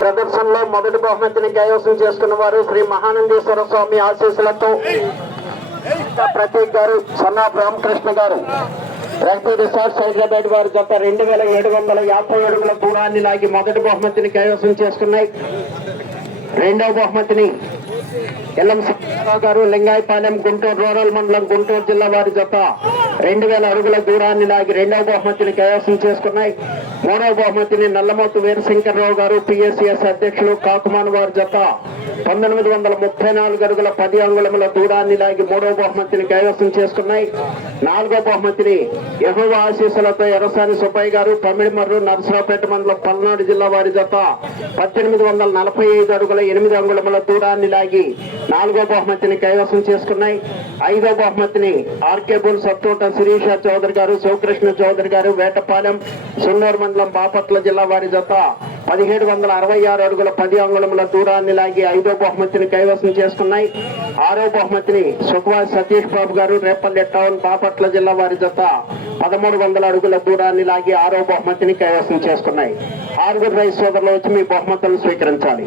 ప్రదర్శనలో మొదటి బహుమతిని కైవసం చేసుకున్న వారు శ్రీ మహానందేశ్వర స్వామి ఆశీస్సులతో ప్రతీక్ గారు సన్నా రామకృష్ణ గారు. రైతు రిసార్ట్స్ హైదరాబాద్ వారి గత రెండు వేల ఏడు వందల యాభై అడుగుల దూరాన్ని లాగి మొదటి బహుమతిని కైవసం చేసుకున్నాయి. రెండవ బహుమతిని ఎల్లం సత్యనారాయణ గారు లింగాయపాలెం గుంటూరు రూరల్ మండలం గుంటూరు జిల్లా వారి జత రెండు వేల అడుగుల దూరాన్ని లాగి రెండవ బహుమతిని కైవసం చేసుకున్నాయి. మూడవ బహుమతిని నల్లమోతు వీరశంకర్రావు గారు పిఎస్సిఎస్ అధ్యక్షులు కాకుమాన్ వారి జత పంతొమ్మిది వందల ముప్పై నాలుగు అడుగుల పది అంగుళముల దూరాన్ని లాగి మూడవ బహుమతిని కైవసం చేసుకున్నాయి. నాలుగో బహుమతిని యహోవ ఆశీస్సులతో ఎరసాని సుబ్బయ్య గారు పమిడిమర్రు నరసరావుపేట మండలం పల్నాడు జిల్లా వారి జత పద్దెనిమిది వందల నలభై ఐదు అడుగుల ఎనిమిది అంగుళముల దూరాన్ని లాగి నాలుగో బహుమతిని కైవసం చేసుకున్నాయి. ఐదో బహుమతిని ఆర్కే బుల్ సత్తోట శిరీష చౌదరి గారు శివకృష్ణ చౌదరి గారు వేటపాలెం సున్నూరు మండలం బాపట్ల జిల్లా వారి జత పదిహేడు వందల అరవై ఆరు అడుగుల పది అంగుళముల దూరాన్ని లాగి ఐదో బహుమతిని కైవసం చేసుకున్నాయి. ఆరో బహుమతిని సుఖవాస్ సతీష్ బాబు గారు రేపల్లె టౌన్ బాపట్ల జిల్లా వారి జత పదమూడు వందల అడుగుల దూరాన్ని లాగి ఆరో బహుమతిని కైవసం చేసుకున్నాయి. ఆరుగురు రైతు సోదరులు వచ్చి మీ బహుమతులను స్వీకరించాలి.